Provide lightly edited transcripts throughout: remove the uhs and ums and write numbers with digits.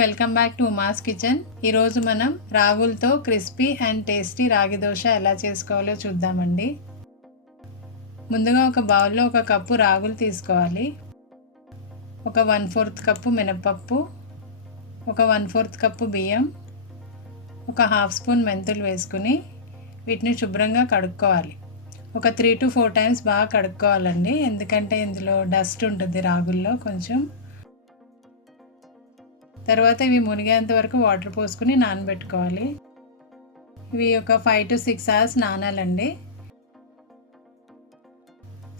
Welcome back to Uma's kitchen. ఈరోజు మనం రాగులతో crispy and tasty రాగి దోశ ఎలా చేసుకోవాలో చూద్దామండి. ముందుగా ఒక బౌల్లో ఒక కప్పు రాగులు తీసుకోవాలి. ఒక 1/4 కప్పు మినపప్పు, ఒక 1/4 కప్పు బియ్యం, ఒక హాఫ్ స్పూన్ మెంతులు వేసుకుని వీటిని శుభ్రంగా కడుక్కోవాలి. ఒక 3 to 4 టైమ్స్ బాగా కడుక్కోవాలండి, ఎందుకంటే ఇందులో డస్ట్ ఉంటుంది రాగుల్లో కొంచెం. తర్వాత ఇవి మునిగేంత వరకు వాటర్ పోసుకుని నానబెట్టుకోవాలి. ఇవి ఒక 5 to 6 అవర్స్ నానాలండి.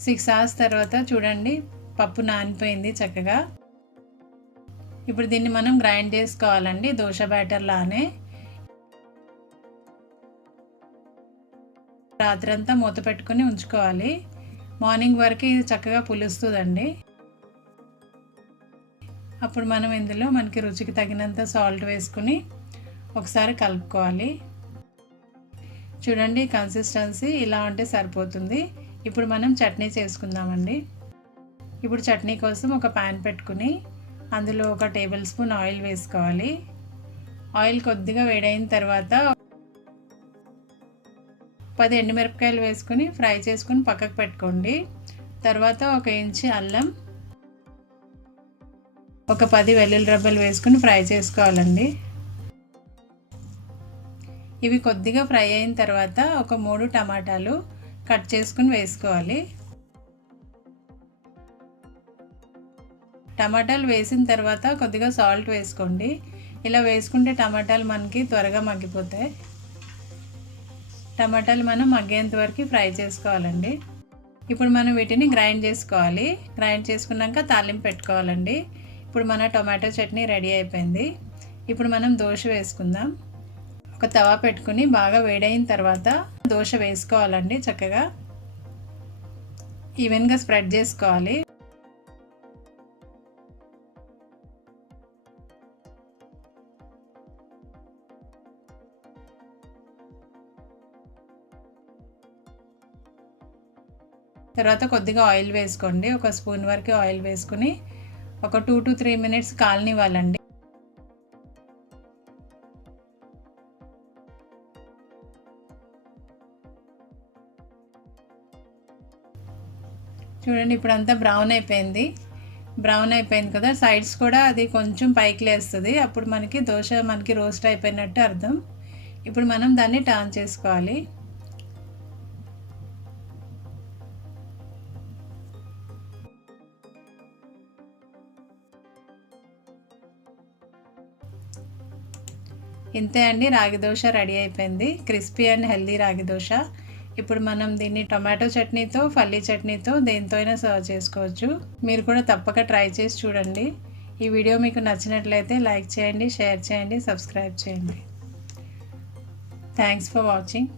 6 అవర్స్ తర్వాత చూడండి పప్పు నానిపోయింది చక్కగా. ఇప్పుడు దీన్ని మనం గ్రైండ్ చేసుకోవాలండి దోశ బ్యాటర్ లానే. రాత్రంతా మూత పెట్టుకుని ఉంచుకోవాలి. మార్నింగ్ వరకు ఇది చక్కగా పులుస్తుందండి. అప్పుడు మనం ఇందులో మనకి రుచికి తగినంత సాల్ట్ వేసుకుని ఒకసారి కలుపుకోవాలి. చూడండి కన్సిస్టెన్సీ ఇలా ఉంటే సరిపోతుంది. ఇప్పుడు మనం చట్నీ చేసుకుందామండి. ఇప్పుడు చట్నీ కోసం ఒక ప్యాన్ పెట్టుకుని అందులో ఒక టేబుల్ స్పూన్ ఆయిల్ వేసుకోవాలి. ఆయిల్ కొద్దిగా వేడైన తర్వాత 10 ఎండుమిరపకాయలు వేసుకుని ఫ్రై చేసుకుని పక్కకు పెట్టుకోండి. తర్వాత 1 ఇంచు అల్లం, ఒక 10 వెల్లుల్లి రెబ్బలు వేసుకుని ఫ్రై చేసుకోవాలండి. ఇవి కొద్దిగా ఫ్రై అయిన తర్వాత ఒక 3 టమాటాలు కట్ చేసుకుని వేసుకోవాలి. టమాటాలు వేసిన తర్వాత కొద్దిగా సాల్ట్ వేసుకోండి. ఇలా వేసుకుంటే టమాటాలు మనకి త్వరగా మగ్గిపోతాయి. టమాటాలు మనం మగ్గేంత వరకు ఫ్రై చేసుకోవాలండి. ఇప్పుడు మనం వీటిని గ్రైండ్ చేసుకోవాలి. గ్రైండ్ చేసుకున్నాక తాలింపు పెట్టుకోవాలండి. ఇప్పుడు మన టొమాటో చట్నీ రెడీ అయిపోయింది. ఇప్పుడు మనం దోశ వేసుకుందాం. ఒక తవా పెట్టుకుని బాగా వేడైన తర్వాత దోశ వేసుకోవాలండి. చక్కగా ఈవెన్గా స్ప్రెడ్ చేసుకోవాలి. తర్వాత కొద్దిగా ఆయిల్ వేసుకోండి. ఒక స్పూన్ వరకు ఆయిల్ వేసుకుని ఒక 2 to 3 మినిట్స్ కాలనివ్వాలండి. చూడండి ఇప్పుడు అంతా బ్రౌన్ అయిపోయింది కదా. సైడ్స్ కూడా అది కొంచెం పైకి లేస్తుంది. అప్పుడు మనకి దోశ రోస్ట్ అయిపోయినట్టు అర్థం. ఇప్పుడు మనం దాన్ని టర్న్ చేసుకోవాలి. ఇంతే అండి, రాగి దోశ రెడీ అయిపోయింది. క్రిస్పీ అండ్ హెల్దీ రాగి దోశ. ఇప్పుడు మనం దీన్ని టొమాటో చట్నీతో, పల్లీ చట్నీతో దేంతో అయినా సర్వ్ చేసుకోవచ్చు. మీరు కూడా తప్పక ట్రై చేసి చూడండి. ఈ వీడియో మీకు నచ్చినట్లయితే లైక్ చేయండి, షేర్ చేయండి, సబ్స్క్రైబ్ చేయండి. Thanks for watching.